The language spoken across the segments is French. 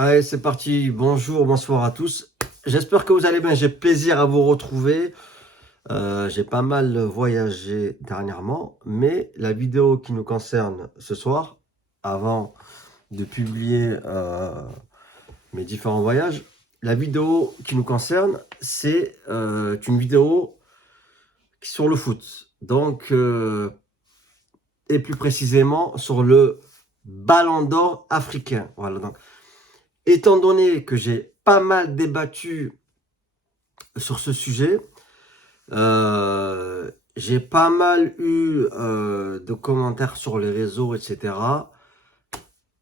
Allez, c'est parti. Bonjour, bonsoir à tous. J'espère que vous allez bien. J'ai plaisir à vous retrouver. J'ai pas mal voyagé dernièrement, mais la vidéo qui nous concerne ce soir, avant de publier mes différents voyages, la vidéo qui nous concerne, c'est une vidéo sur le foot. Donc, et plus précisément sur le Ballon d'Or africain. Voilà, donc. Étant donné que j'ai pas mal débattu sur ce sujet, j'ai pas mal eu de commentaires sur les réseaux, etc.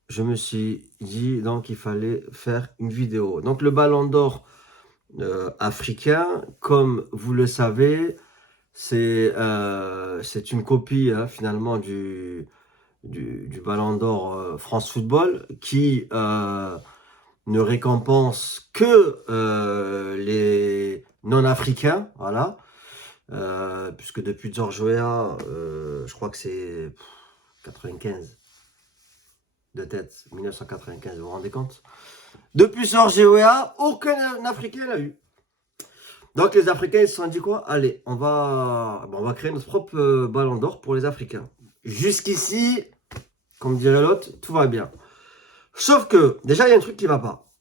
Je me suis dit donc qu'il fallait faire une vidéo. Donc le Ballon d'Or africain, comme vous le savez, c'est une copie finalement du Ballon d'Or France Football qui ne récompense que les non-africains, voilà. Puisque depuis George Weah, je crois que c'est 95 de tête, 1995, vous vous rendez compte? Depuis George Weah, aucun Africain l'a eu. Donc les Africains ils se sont dit quoi? Allez, on va créer notre propre ballon d'or pour les Africains. Jusqu'ici, comme dirait l'autre, tout va bien. Sauf que, déjà, il y a un truc qui ne va pas.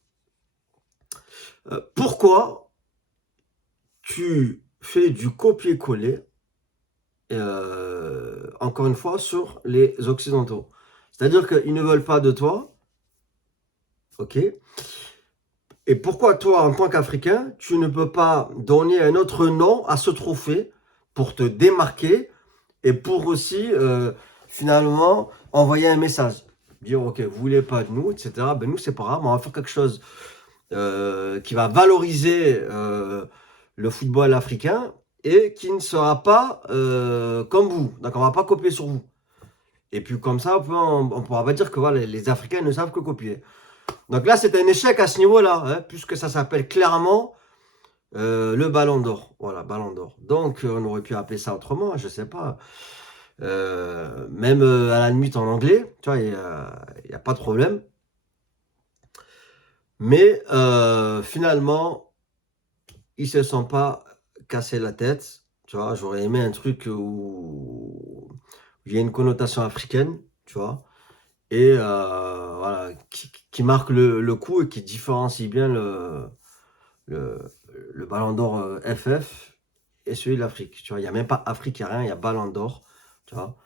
Pourquoi tu fais du copier-coller, encore une fois, sur les Occidentaux? C'est-à-dire qu'ils ne veulent pas de toi, ok? Et pourquoi toi, en tant qu'Africain, tu ne peux pas donner un autre nom à ce trophée pour te démarquer et pour aussi, finalement, envoyer un message? Dire, ok, vous voulez pas de nous, etc. Ben nous, c'est pas grave, on va faire quelque chose qui va valoriser le football africain et qui ne sera pas comme vous. Donc, on ne va pas copier sur vous. Et puis, comme ça, on ne pourra pas dire que voilà, les Africains ne savent que copier. Donc là, c'est un échec à ce niveau-là, hein, puisque ça s'appelle clairement le Ballon d'Or. Voilà, Ballon d'Or. Donc, on aurait pu appeler ça autrement, je ne sais pas. Même à la limite en anglais, tu vois, il n'y a pas de problème. Mais finalement, ils se sont pas cassé la tête. Tu vois, j'aurais aimé un truc où il y a une connotation africaine, tu vois, et voilà, qui marque le coup et qui différencie bien le, le Ballon d'Or FF et celui de l'Afrique. Tu vois, il n'y a même pas Afrique, il n'y a rien, il y a Ballon d'Or, tu vois.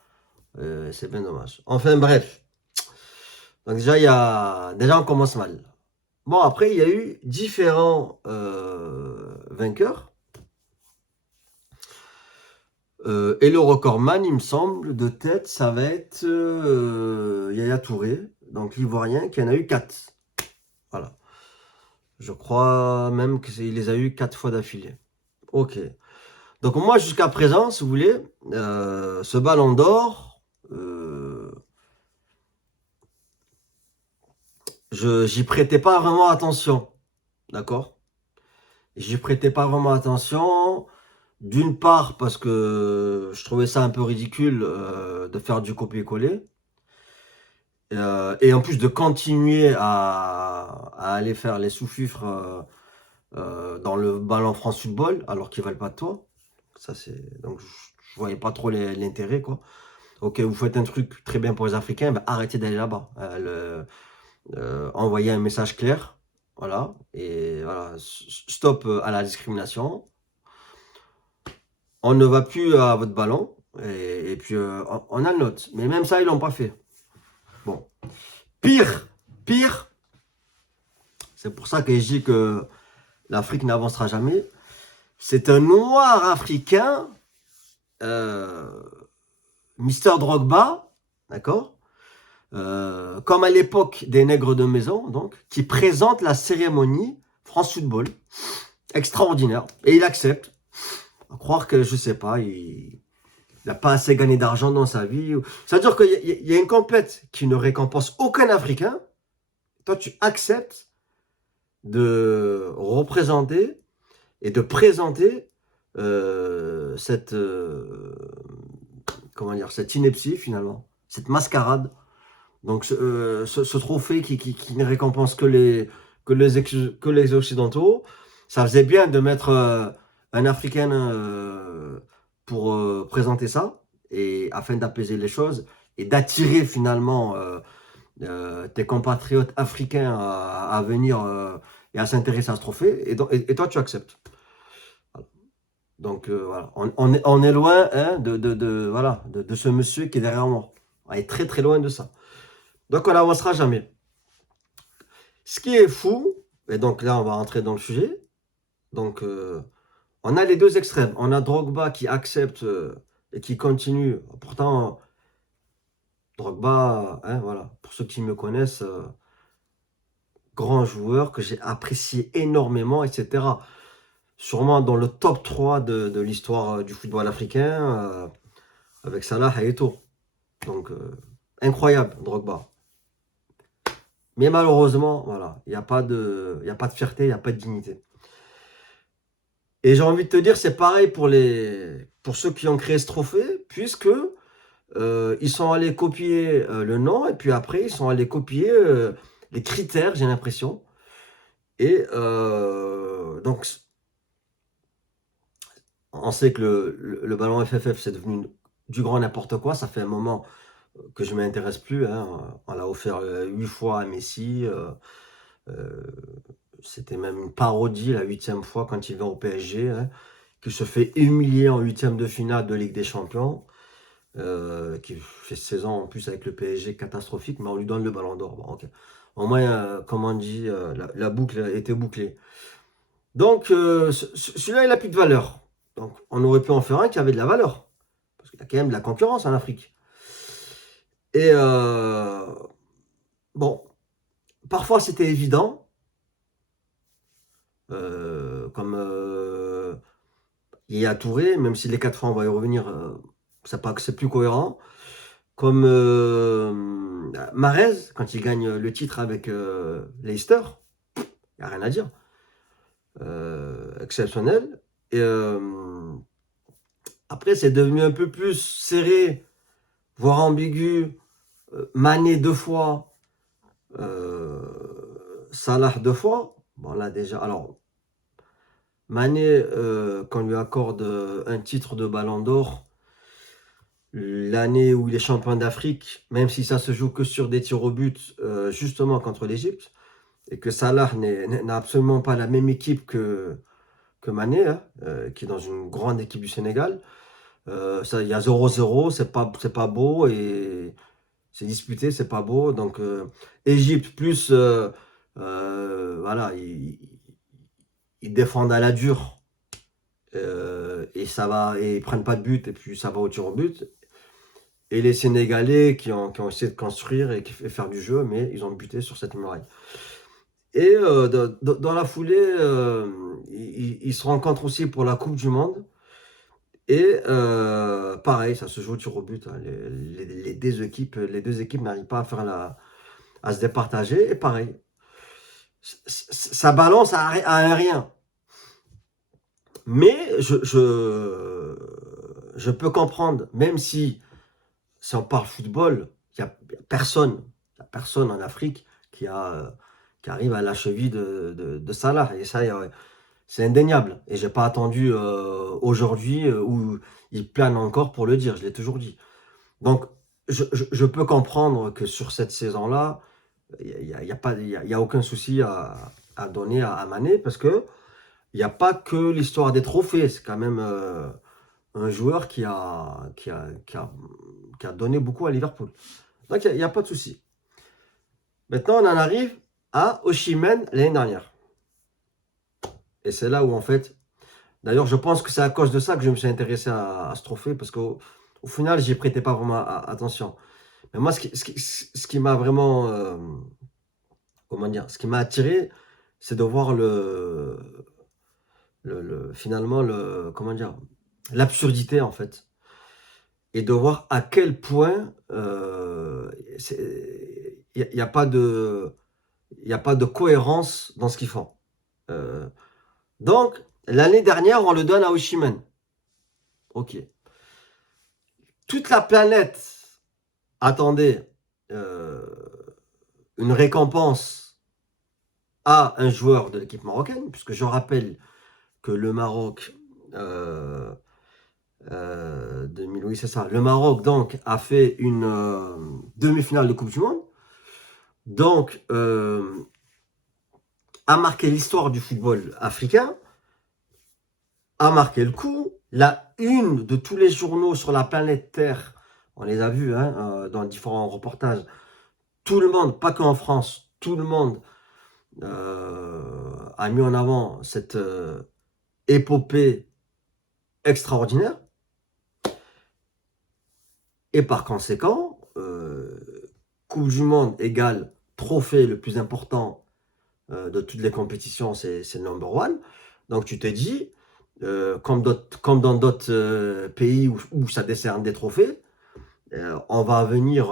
C'est bien dommage. Enfin bref. Donc déjà on commence mal. Bon, après, il y a eu différents vainqueurs. Et le recordman, il me semble, de tête, ça va être Yaya Touré, donc l'Ivoirien, qui en a eu 4. Voilà. Je crois même qu'il les a eu 4 fois d'affilée. Ok. Donc moi, jusqu'à présent, si vous voulez, ce ballon d'or, j'y prêtais pas vraiment attention. D'accord? J'y prêtais pas vraiment attention. D'une part, parce que je trouvais ça un peu ridicule de faire du copier-coller. Et en plus de continuer à aller faire les sous-fifres dans le ballon France Football, alors qu'ils ne valent pas de toi. Ça, donc, je voyais pas trop l'intérêt, quoi. Ok, vous faites un truc très bien pour les Africains, ben arrêtez d'aller là-bas. Envoyez un message clair. Voilà. Et voilà, stop à la discrimination. On ne va plus à votre ballon. Et puis, on a le nôtre. Mais même ça, ils l'ont pas fait. Bon. Pire, c'est pour ça que je dis que l'Afrique n'avancera jamais. C'est un noir africain, Mister Drogba, d'accord, comme à l'époque des nègres de maison, donc, qui présente la cérémonie France Football. Extraordinaire. Et il accepte. À croire que, je sais pas, il n'a pas assez gagné d'argent dans sa vie. C'est-à-dire qu'il y a une compète qui ne récompense aucun Africain. Toi, tu acceptes de représenter et de présenter cette ineptie finalement, cette mascarade Donc ce trophée qui ne récompense que les Occidentaux, ça faisait bien de mettre un Africain pour présenter ça, et afin d'apaiser les choses et d'attirer finalement tes compatriotes africains à venir et à s'intéresser à ce trophée, et toi tu acceptes. Voilà. Donc voilà, on est loin hein, voilà, de ce monsieur qui est derrière moi. On est très très loin de ça. Donc on n'avancera jamais. Ce qui est fou, et donc là on va rentrer dans le sujet, donc on a les deux extrêmes. On a Drogba qui accepte et qui continue. Pourtant, Drogba, hein, voilà, pour ceux qui me connaissent, grand joueur que j'ai apprécié énormément, etc. Sûrement dans le top 3 de l'histoire du football africain, avec Salah et Eto'o. Donc, incroyable, Drogba. Mais malheureusement, voilà, il n'y a pas de fierté, il n'y a pas de dignité. Et j'ai envie de te dire, c'est pareil pour ceux qui ont créé ce trophée, puisque ils sont allés copier le nom, et puis après, ils sont allés copier les critères, j'ai l'impression. Et donc, on sait que le ballon FFF, c'est devenu du grand n'importe quoi. Ça fait un moment que je ne m'intéresse plus. Hein. On l'a offert 8 fois à Messi. Euh, C'était même une parodie la 8e fois quand il va au PSG, hein, qui se fait humilier en 8e de finale de Ligue des Champions, qui fait 16 ans en plus avec le PSG catastrophique, mais on lui donne le ballon d'or. Bon, okay. Au moins, comme on dit, la boucle était bouclée. Donc, celui-là, il n'a plus de valeur. Donc, on aurait pu en faire un qui avait de la valeur. Parce qu'il y a quand même de la concurrence en Afrique. Et bon, parfois c'était évident, comme Yaya Touré, même si les 4 fois on va y revenir, c'est plus cohérent. Comme Mahrez, quand il gagne le titre avec Leicester, il n'y a rien à dire. Exceptionnel. Et après, c'est devenu un peu plus serré, voire ambigu. Mané 2 fois, Salah 2 fois. Bon, là déjà, alors, Mané, qu'on lui accorde un titre de Ballon d'Or, l'année où il est champion d'Afrique, même si ça se joue que sur des tirs au but, justement contre l'Égypte, et que Salah n'a absolument pas la même équipe que Mané, hein, qui est dans une grande équipe du Sénégal. Il y a 0-0, c'est pas beau, et c'est disputé, c'est pas beau. Donc, Égypte plus, voilà, ils défendent à la dure, et ça va, et ils prennent pas de but, et puis ça va au tir au but. Et les Sénégalais qui ont essayé de construire et faire du jeu, mais ils ont buté sur cette muraille. Et dans la foulée, ils se rencontrent aussi pour la Coupe du Monde. Et pareil, ça se joue au tir au but. Hein. Les deux équipes n'arrivent pas à se départager. Et pareil, ça balance à un rien. Mais je peux comprendre, même si on parle football, il n'y a personne en Afrique qui arrive à la cheville de Salah. Et ça, c'est indéniable. Et j'ai pas attendu aujourd'hui où il plane encore pour le dire. Je l'ai toujours dit. Donc, je peux comprendre que sur cette saison-là, il y a aucun souci à donner à Mané, parce que il n'y a pas que l'histoire des trophées. C'est quand même un joueur qui a donné beaucoup à Liverpool. Donc, il n'y a pas de souci. Maintenant, on en arrive à Osimhen l'année dernière. Et c'est là où, en fait, d'ailleurs, je pense que c'est à cause de ça que je me suis intéressé à ce trophée, parce qu'au final, j'y prêtais pas vraiment attention. Mais moi, ce qui m'a vraiment, comment dire, ce qui m'a attiré, c'est de voir finalement, comment dire, l'absurdité, en fait. Et de voir à quel point il n'y a pas de cohérence dans ce qu'ils font. Donc, l'année dernière, on le donne à Osimhen. Ok. Toute la planète attendait une récompense à un joueur de l'équipe marocaine, puisque je rappelle que le Maroc, oui, c'est ça, le Maroc donc a fait une demi-finale de Coupe du Monde, donc a marqué l'histoire du football africain, a marqué le coup. La une de tous les journaux sur la planète Terre, on les a vus dans différents reportages, tout le monde, pas qu'en France, tout le monde a mis en avant cette épopée extraordinaire. Et par conséquent, Coupe du Monde égale trophée le plus important de toutes les compétitions, c'est le number one. Donc tu te dis, comme dans d'autres pays où ça décerne des trophées, on va venir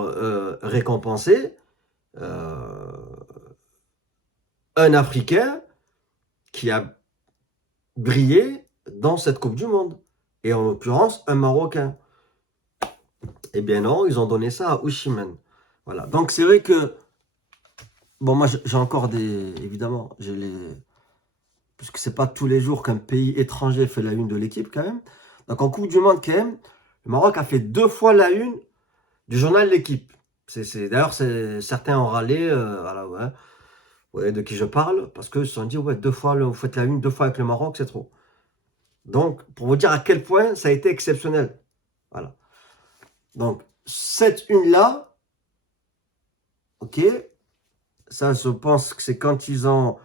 récompenser un Africain qui a brillé dans cette Coupe du Monde. Et en l'occurrence, un Marocain. Eh bien non, ils ont donné ça à Osimhen. Voilà. Donc c'est vrai que, bon, moi j'ai encore des, évidemment, j'ai les, puisque c'est pas tous les jours qu'un pays étranger fait la une de l'équipe quand même. Donc en Coupe du Monde quand même, le Maroc a fait 2 fois la une du journal L'équipe. D'ailleurs, certains ont râlé, voilà, ouais, ouais, de qui je parle, parce qu'ils se sont dit, ouais, 2 fois, vous faites la une 2 fois avec le Maroc, c'est trop. Donc, pour vous dire à quel point ça a été exceptionnel. Voilà. Donc, cette une-là, ok, ça, je pense que c'est quand ils ont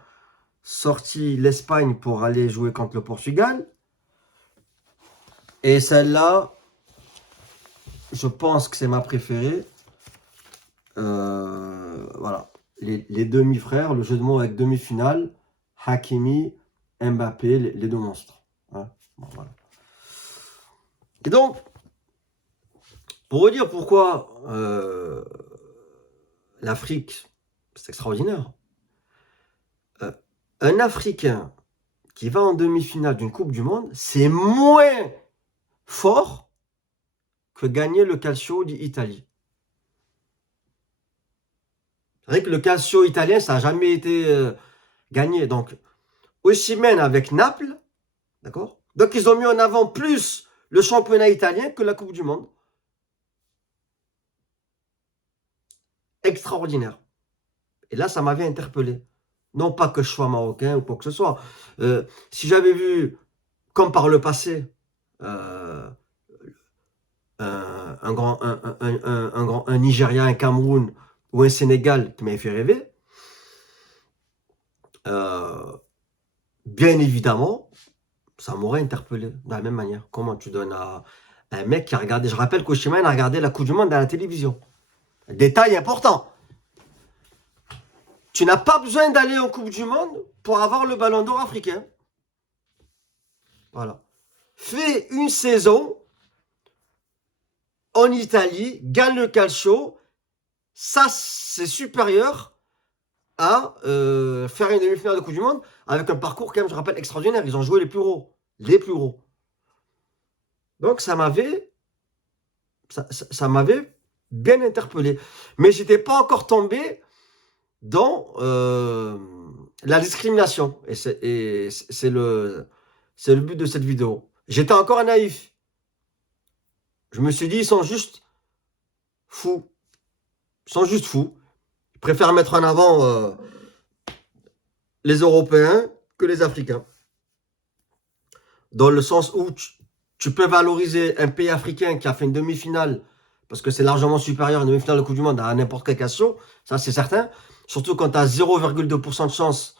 sorti l'Espagne pour aller jouer contre le Portugal. Et celle-là, je pense que c'est ma préférée. Voilà. Les demi-frères, le jeu de mots avec demi-finale, Hakimi, Mbappé, les deux monstres. Hein. Bon, voilà. Et donc, pour vous dire pourquoi l'Afrique, c'est extraordinaire. Un Africain qui va en demi-finale d'une Coupe du Monde, c'est moins fort que gagner le Calcio d'Italie. C'est vrai que le Calcio italien, ça n'a jamais été gagné. Donc, Osimhen avec Naples, d'accord? Donc, ils ont mis en avant plus le championnat italien que la Coupe du Monde. Extraordinaire. Et là, ça m'avait interpellé. Non pas que je sois marocain ou quoi que ce soit. Si j'avais vu, comme par le passé, un Nigeria, un Cameroun ou un Sénégal qui m'avait fait rêver, bien évidemment, ça m'aurait interpellé de la même manière. Comment tu donnes à un mec qui a regardé, je rappelle qu'Osimhen a regardé la Coupe du Monde à la télévision. Détail important. Tu n'as pas besoin d'aller en Coupe du Monde pour avoir le ballon d'or africain. Voilà. Fais une saison en Italie, gagne le calcio. Ça, c'est supérieur à faire une demi-finale de Coupe du Monde avec un parcours, quand même, je rappelle, extraordinaire. Ils ont joué les plus gros. Les plus gros. Donc, ça m'avait bien interpellé. Mais je n'étais pas encore tombé dans la discrimination. Et c'est le but de cette vidéo. J'étais encore naïf. Je me suis dit, ils sont juste fous. Ils sont juste fous. Ils préfèrent mettre en avant les Européens que les Africains. Dans le sens où tu peux valoriser un pays africain qui a fait une demi-finale, parce que c'est largement supérieur à une demi-finale de Coupe du Monde à n'importe quel calcio, ça c'est certain. Surtout quand tu as 0,2% de chance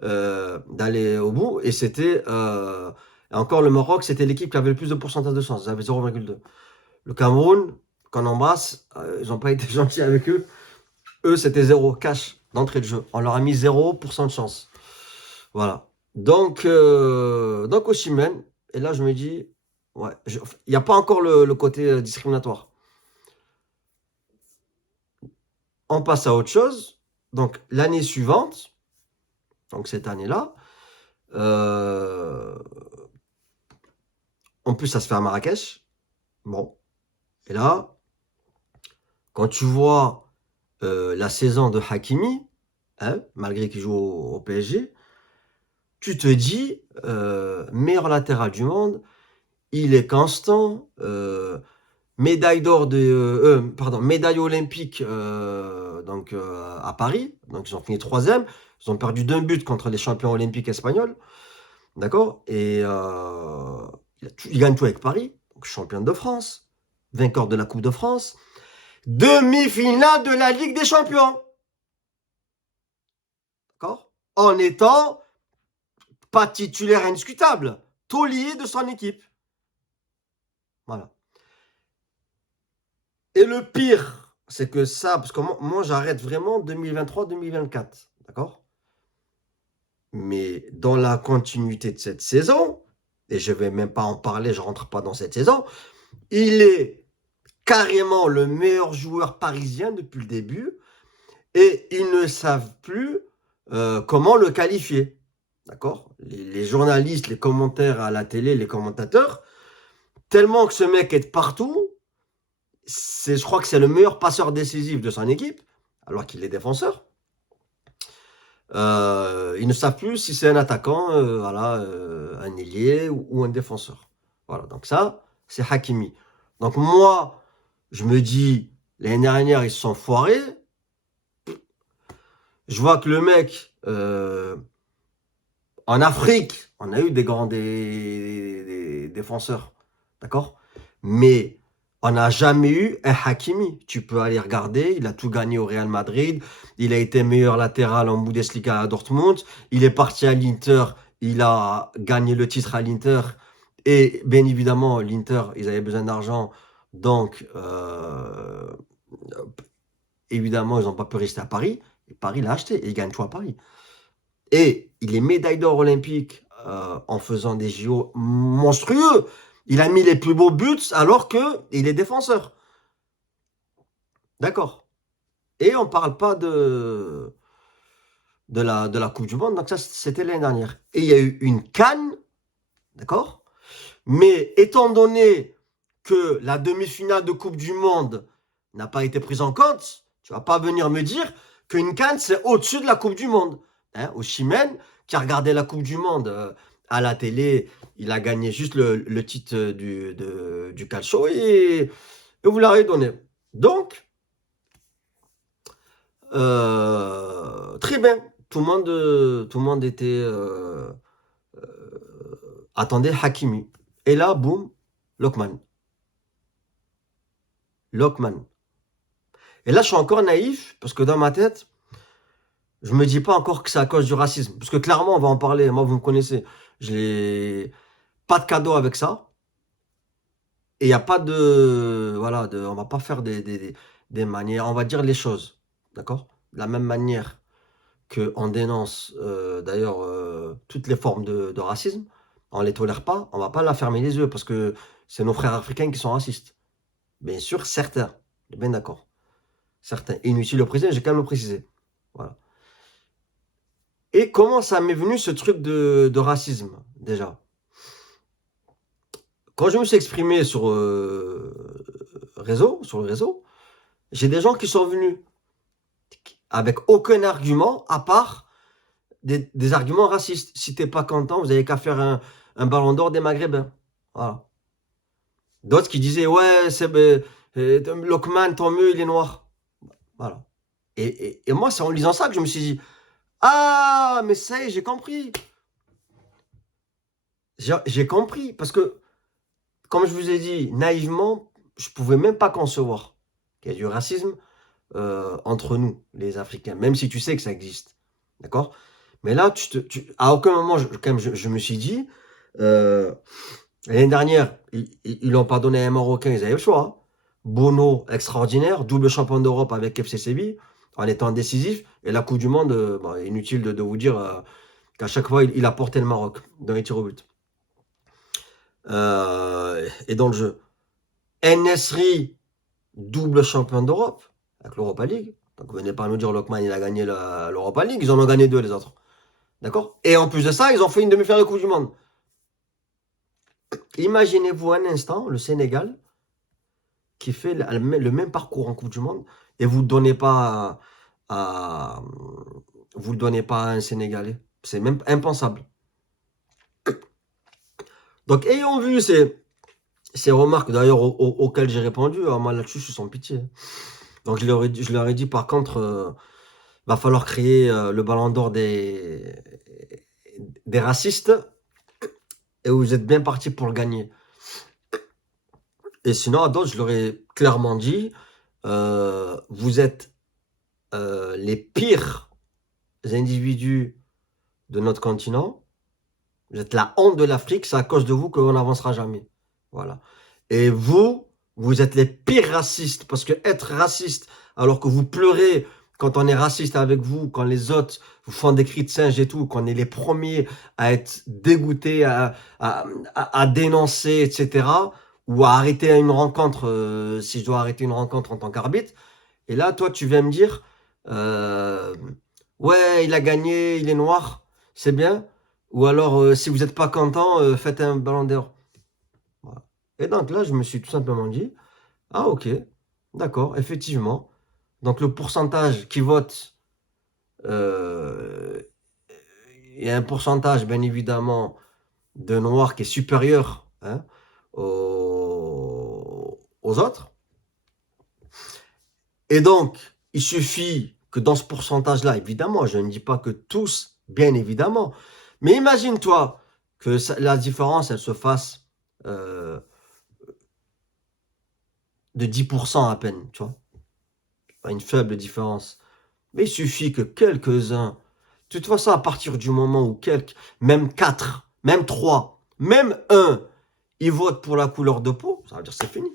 d'aller au bout. Et c'était, encore le Maroc, c'était l'équipe qui avait le plus de pourcentage de chance. Ils avaient 0,2. Le Cameroun, qu'on embrasse, ils n'ont pas été gentils avec eux. Eux, c'était 0 cash d'entrée de jeu. On leur a mis 0% de chance. Voilà. Donc Osimhen, et là je me dis, ouais, il n'y a pas encore le côté discriminatoire. On passe à autre chose. Donc l'année suivante, donc cette année-là, en plus ça se fait à Marrakech. Bon. Et là, quand tu vois la saison de Hakimi, hein, malgré qu'il joue au PSG, tu te dis, meilleur latéral du monde, il est constant, médaille d'or pardon, médaille olympique donc, à Paris, donc ils ont fini 3e, ils ont perdu d'un but contre les champions olympiques espagnols, d'accord? Et il gagne tout avec Paris, donc champion de France, vainqueur de la Coupe de France, demi-finale de la Ligue des Champions, d'accord? En étant pas titulaire indiscutable, taulier de son équipe. Voilà. Et le pire, c'est que ça, parce que moi j'arrête vraiment 2023-2024, d'accord? Mais dans la continuité de cette saison, et je ne vais même pas en parler, je ne rentre pas dans cette saison, il est carrément le meilleur joueur parisien depuis le début, et ils ne savent plus comment le qualifier. D'accord? Les journalistes, les commentaires à la télé, les commentateurs, tellement que ce mec est partout, je crois que c'est le meilleur passeur décisif de son équipe, alors qu'il est défenseur. Ils ne savent plus si c'est un attaquant, voilà, un ailier ou un défenseur. Voilà, donc ça, c'est Hakimi. Donc moi, je me dis, l'année dernière, ils se sont foirés. Je vois que le mec, en Afrique, on a eu des grands défenseurs, d'accord? Mais on n'a jamais eu un Hakimi. Tu peux aller regarder, il a tout gagné au Real Madrid, il a été meilleur latéral en Bundesliga à Dortmund, il est parti à l'Inter, il a gagné le titre à l'Inter, et bien évidemment, l'Inter, ils avaient besoin d'argent, donc évidemment, ils n'ont pas pu rester à Paris, et Paris l'a acheté, et il gagne tout à Paris. Et il est médaille d'or olympique en faisant des JO monstrueux. Il a mis les plus beaux buts alors qu'il est défenseur. D'accord. Et on ne parle pas de la Coupe du Monde. Donc ça, c'était l'année dernière. Et il y a eu une CAN, d'accord? Mais étant donné que la demi-finale de Coupe du Monde n'a pas été prise en compte, tu ne vas pas venir me dire qu'une CAN, c'est au-dessus de la Coupe du Monde. Hein, Osimhen, qui a regardé la Coupe du Monde à la télé, il a gagné juste le titre du calcio et vous l'avez donné. Donc, très bien. Tout le monde était attendait Hakimi. Et là, boum, Lokman. Lokman. Et là, je suis encore naïf, parce que dans ma tête, je me dis pas encore que c'est à cause du racisme. Parce que clairement, on va en parler. Moi, vous me connaissez. Je n'ai pas de cadeau avec ça. Et il n'y a pas de... Voilà, on va pas faire des manières... On va dire les choses. D'accord? De la même manière qu'on dénonce, d'ailleurs, toutes les formes de racisme, on ne les tolère pas. On va pas la fermer les yeux, parce que c'est nos frères africains qui sont racistes. Bien sûr, certains. Bien d'accord. Certains. Inutile de le préciser, j'ai quand même le préciser. Voilà. Et comment ça m'est venu ce truc de racisme, déjà? Quand je me suis exprimé sur sur le réseau, j'ai des gens qui sont venus avec aucun argument à part des arguments racistes. Si t'es pas content, vous n'avez qu'à faire un ballon d'or des Maghrébins. Voilà. D'autres qui disaient, ouais, c'est Lokman, tant mieux, il est noir. Voilà. Et moi, c'est en lisant ça que je me suis dit, ah, mais ça y est, j'ai compris. J'ai compris. Parce que, comme je vous ai dit, naïvement, je ne pouvais même pas concevoir qu'il y ait du racisme entre nous, les Africains, même si tu sais que ça existe. D'accord? Mais là, à aucun moment, quand même, je me suis dit, l'année dernière, ils n'ont pas donné à un Marocain, ils avaient le choix. Hein. Bono, extraordinaire, double champion d'Europe avec FC Séville, en étant décisif. Et la Coupe du Monde, inutile de vous dire qu'à chaque fois, il a porté le Maroc dans les tirs au but. Et dans le jeu. En-Nesyri, double champion d'Europe avec l'Europa League. Donc venez pas nous dire Lokman il a gagné l'Europa League, ils en ont gagné 2 les autres. D'accord? Et en plus de ça, ils ont fait une demi-finale de Coupe du Monde. Imaginez-vous un instant le Sénégal qui fait le même parcours en Coupe du Monde et vous ne le donnez pas vous le donnez pas à un Sénégalais. C'est même impensable. Donc, ayant vu ces remarques, d'ailleurs, auxquelles j'ai répondu, moi là-dessus, je suis sans pitié. Donc, je leur ai dit, par contre, va falloir créer le ballon d'or des racistes, et vous êtes bien parti pour le gagner. Et sinon, à d'autres, je leur ai clairement dit, vous êtes les pires individus de notre continent. Vous êtes la honte de l'Afrique, c'est à cause de vous qu'on n'avancera jamais. Voilà. Et vous êtes les pires racistes, parce que être raciste, alors que vous pleurez quand on est raciste avec vous, quand les autres vous font des cris de singe et tout, qu'on est les premiers à être dégoûtés, à dénoncer, etc., ou à arrêter une rencontre, si je dois arrêter une rencontre en tant qu'arbitre. Et là, toi, tu viens me dire, ouais, il a gagné, il est noir, c'est bien. Ou alors, si vous n'êtes pas content, faites un ballon d'or. Voilà. Et donc là, je me suis tout simplement dit, ah ok, d'accord, effectivement. Donc le pourcentage qui vote, il y a un pourcentage, bien évidemment, de noirs qui est supérieur, hein, aux autres. Et donc, il suffit que dans ce pourcentage-là, évidemment, je ne dis pas que tous, bien évidemment, mais imagine-toi que la différence, elle se fasse de 10% à peine, tu vois. Pas une faible différence. Mais il suffit que quelques-uns, de toute façon, à partir du moment où même 4, même 3, même 1, ils votent pour la couleur de peau, ça veut dire c'est fini.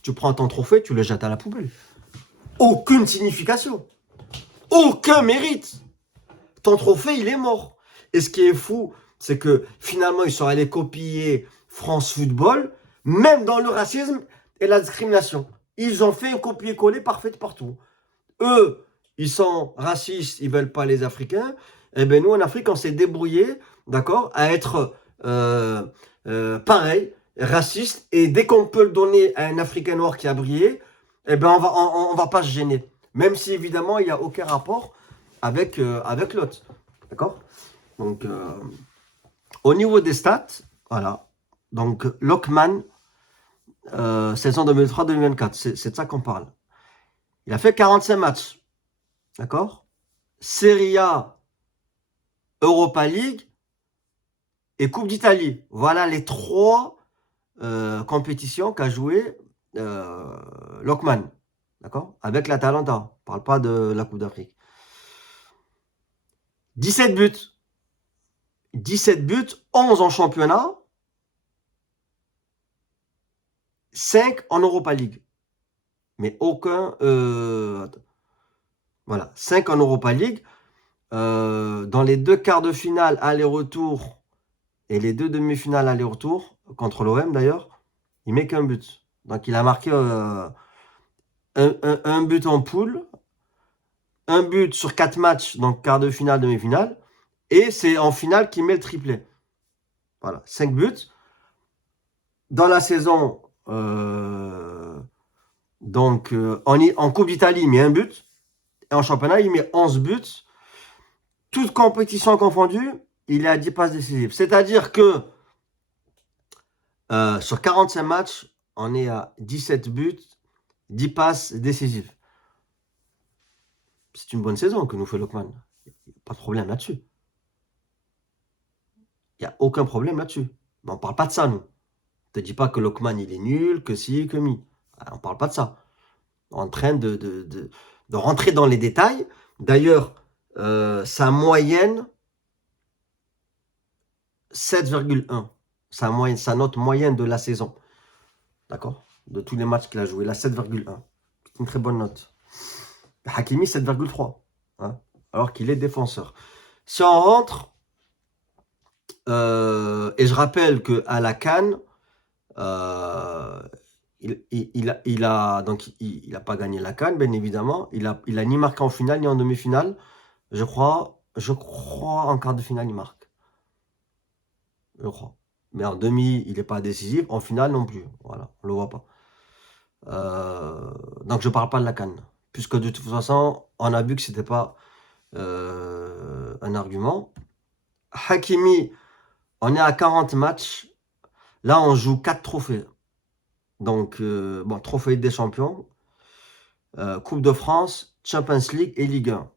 Tu prends ton trophée, tu le jettes à la poubelle. Aucune signification. Aucun mérite. Ton trophée, il est mort. Et ce qui est fou, c'est que finalement, ils sont allés copier France Football, même dans le racisme et la discrimination. Ils ont fait un copier-coller parfait partout. Eux, ils sont racistes, ils veulent pas les Africains. Eh bien, nous, en Afrique, on s'est débrouillé, d'accord, à être pareil, raciste. Et dès qu'on peut le donner à un Africain noir qui a brillé, eh ben, on va pas se gêner. Même si, évidemment, il n'y a aucun rapport avec l'autre. D'accord? Donc, au niveau des stats, voilà. Donc, Lockman, saison 2023-2024, c'est de ça qu'on parle. Il a fait 45 matchs. D'accord? Serie A, Europa League et Coupe d'Italie. Voilà les trois compétitions qu'a joué Lockman. D'accord? Avec l'Atalanta. On ne parle pas de la Coupe d'Afrique. 17 buts. 17 buts, 11 en championnat, 5 en Europa League. Mais aucun... voilà, 5 en Europa League. Dans les 2 quarts de finale aller-retour et les 2 demi-finales aller-retour, contre l'OM d'ailleurs, il met qu'un but. Donc il a marqué un but en poule, un but sur 4 matchs, donc quart de finale, demi-finale, et c'est en finale qu'il met le triplé. Voilà, 5 buts. Dans la saison, donc en Coupe d'Italie, il met un but, et en championnat, il met 11 buts. Toutes compétitions confondues, il est à 10 passes décisives. C'est-à-dire que sur 45 matchs, on est à 17 buts, 10 passes décisives. C'est une bonne saison que nous fait Lockman. Pas de problème là-dessus. Il n'y a aucun problème là-dessus. Mais on ne parle pas de ça, nous. On ne te dit pas que Lockman, il est nul, que si, que mi. On ne parle pas de ça. On est en train de rentrer dans les détails. D'ailleurs, sa moyenne, 7,1. Sa note moyenne de la saison. D'accord? De tous les matchs qu'il a joué. La 7,1. C'est une très bonne note. Hakimi, 7,3. Hein, alors qu'il est défenseur. Si on rentre, et je rappelle qu'à la CAN, il a pas gagné la CAN, bien évidemment. Il a ni marqué en finale, ni en demi-finale. Je crois en quart de finale, il marque. Je crois. Mais en demi, il n'est pas décisif. En finale, non plus. Voilà, on ne le voit pas. Donc, je ne parle pas de la CAN. puisque de toute façon, on a vu que c'était pas un argument. Hakimi, on est à 40 matchs. Là, on joue 4 trophées. Donc, bon, trophée des champions, Coupe de France, Champions League et Ligue 1.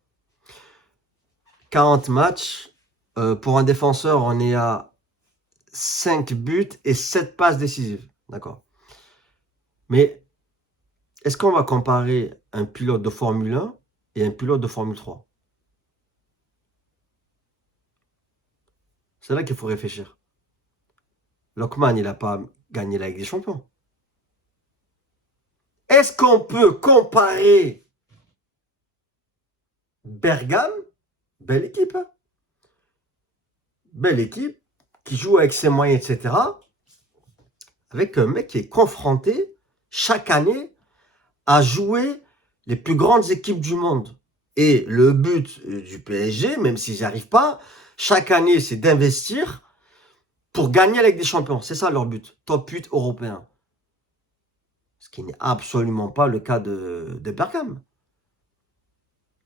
40 matchs. Pour un défenseur, on est à 5 buts et 7 passes décisives. D'accord. Mais est-ce qu'on va comparer un pilote de Formule 1 et un pilote de Formule 3? C'est là qu'il faut réfléchir. Lockman, il n'a pas gagné la Ligue des Champions. Est-ce qu'on peut comparer Bergame, belle équipe, hein, belle équipe, qui joue avec ses moyens, etc., avec un mec qui est confronté chaque année à jouer les plus grandes équipes du monde. Et le but du PSG, même s'ils n'y arrivent pas, chaque année, c'est d'investir pour gagner avec des champions. C'est ça leur but, top 8 européen. Ce qui n'est absolument pas le cas de Bergame.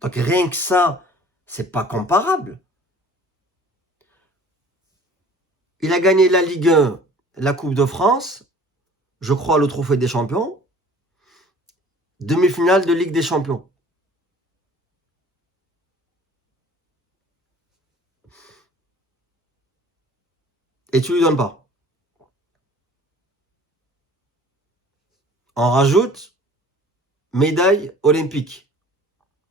Donc rien que ça, c'est pas comparable. Il a gagné la Ligue 1, la Coupe de France, je crois le Trophée des Champions, demi-finale de Ligue des Champions. Et tu lui donnes pas. On rajoute médaille olympique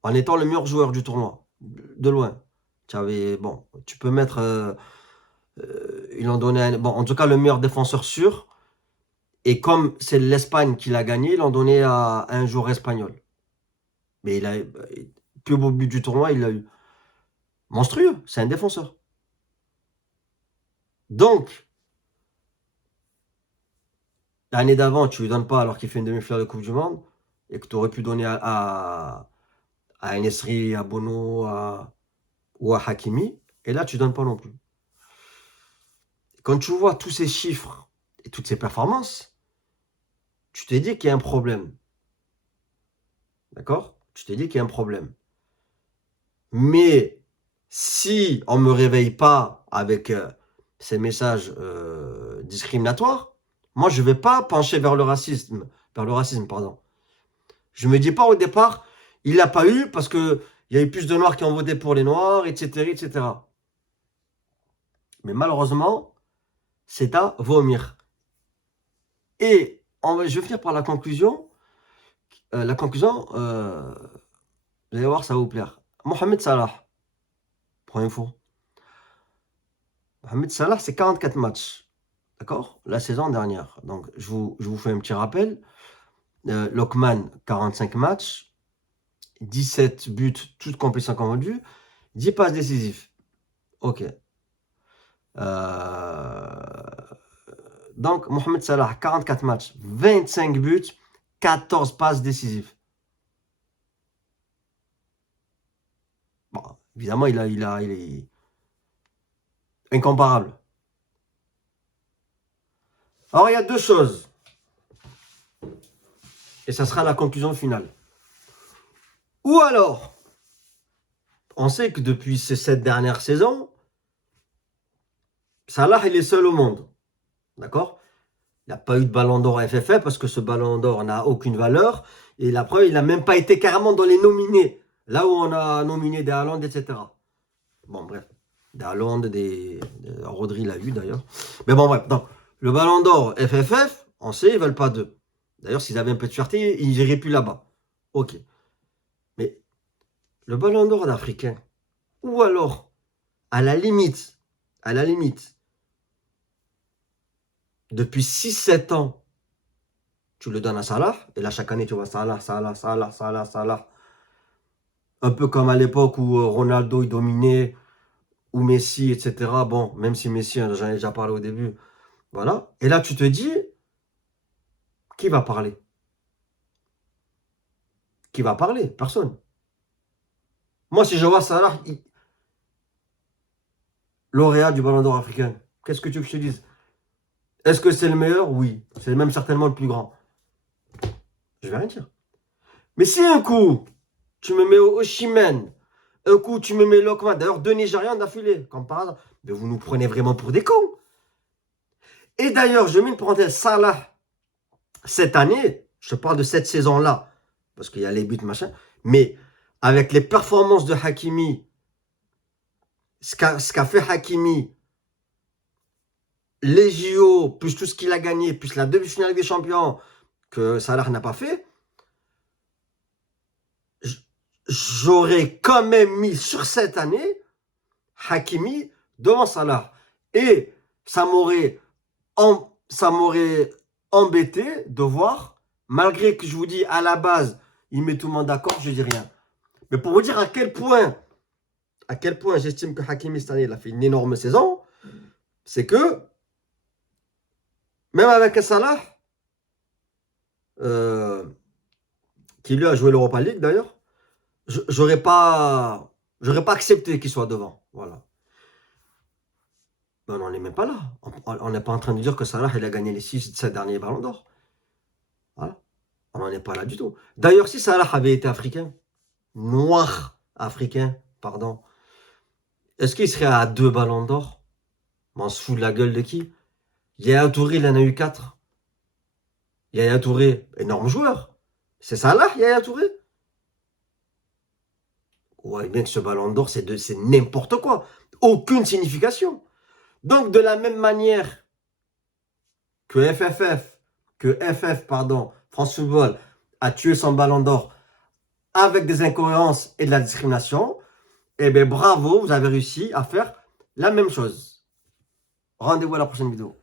en étant le meilleur joueur du tournoi, de loin. Bon, tu peux mettre, ils l'ont donné, bon, en tout cas le meilleur défenseur sûr. Et comme c'est l'Espagne qui l'a gagné, ils l'ont donné à un joueur espagnol. Mais il a plus beau but du tournoi, il l'a eu. Monstrueux, c'est un défenseur. Donc, l'année d'avant, tu lui donnes pas alors qu'il fait une demi-finale de Coupe du Monde et que tu aurais pu donner à Enesri, à Bono ou à Hakimi. Et là, tu donnes pas non plus. Quand tu vois tous ces chiffres et toutes ces performances, tu te dis qu'il y a un problème. D'accord? Tu te dis qu'il y a un problème. Mais si on ne me réveille pas avec ces messages discriminatoires, moi, je ne vais pas pencher vers le racisme. Pardon. Je ne me dis pas au départ, il l'a pas eu parce qu'il y a eu plus de Noirs qui ont voté pour les Noirs, etc., etc. Mais malheureusement, c'est à vomir. Et je vais finir par la conclusion. Vous allez voir, ça va vous plaire. Mohamed Salah, pour info. Mohamed Salah, c'est 44 matchs. D'accord? La saison dernière. Donc, je vous fais un petit rappel. Lockman, 45 matchs, 17 buts, toutes compétitions confondues, 10 passes décisives. Ok. Donc, Mohamed Salah, 44 matchs, 25 buts, 14 passes décisives. Bon, évidemment, il est incomparable. Alors, il y a deux choses. Et ça sera la conclusion finale. Ou alors, on sait que depuis ces 7 dernières saisons, Salah, il est seul au monde. D'accord? Il n'y a pas eu de ballon d'or FFF parce que ce ballon d'or n'a aucune valeur. Et la preuve, il n'a même pas été carrément dans les nominés. Là où on a nominé des Haaland, etc. Bon, bref. Des Haaland, Rodri l'a eu d'ailleurs. Mais bon, bref. Donc, le ballon d'or FFF, on sait, ils ne veulent pas d'eux. D'ailleurs, s'ils avaient un peu de fierté, ils n'iraient plus là-bas. Ok. Mais le ballon d'or d'Africain, ou alors, à la limite, depuis 6-7 ans, tu le donnes à Salah, et là chaque année tu vois Salah, Salah, Salah, Salah, Salah. Un peu comme à l'époque où Ronaldo il dominait, ou Messi, etc. Bon, même si Messi, j'en ai déjà parlé au début, voilà. Et là tu te dis, qui va parler? Qui va parler? Personne. Moi si je vois Salah, lauréat du Ballon d'Or africain, qu'est-ce que tu veux que je te dise? Est-ce que c'est le meilleur? Oui. C'est même certainement le plus grand. Je vais rien dire. Mais si un coup, tu me mets au Chimène, un coup, tu me mets Lokman, d'ailleurs, deux Nigérians d'affilée, comme par hasard, mais vous nous prenez vraiment pour des cons. Et d'ailleurs, je mets une parenthèse, Salah, cette année, je parle de cette saison-là, parce qu'il y a les buts, machin, mais avec les performances de Hakimi, ce qu'a fait Hakimi, les JO, plus tout ce qu'il a gagné, plus la demi-finale des champions que Salah n'a pas fait, j'aurais quand même mis sur cette année Hakimi devant Salah. Et ça m'aurait embêté de voir, malgré que je vous dis à la base, il met tout le monde d'accord, je dis rien. Mais pour vous dire à quel point j'estime que Hakimi cette année, il a fait une énorme saison, c'est que même avec un Salah, qui lui a joué l'Europa League d'ailleurs, j'aurais pas accepté qu'il soit devant. Voilà. Mais on n'en est même pas là. On n'est pas en train de dire que Salah, il a gagné les 7 derniers ballons d'or. Voilà. On n'en est pas là du tout. D'ailleurs, si Salah avait été africain, noir africain, pardon, est-ce qu'il serait à 2 ballons d'or? On se fout de la gueule de qui? Yaya Touré, il en a eu 4. Yaya Touré, énorme joueur. C'est Salah, Yaya Touré? Ouais, bien que ce ballon d'or, c'est n'importe quoi. Aucune signification. Donc, de la même manière que France Football a tué son ballon d'or avec des incohérences et de la discrimination, eh bien, bravo, vous avez réussi à faire la même chose. Rendez-vous à la prochaine vidéo.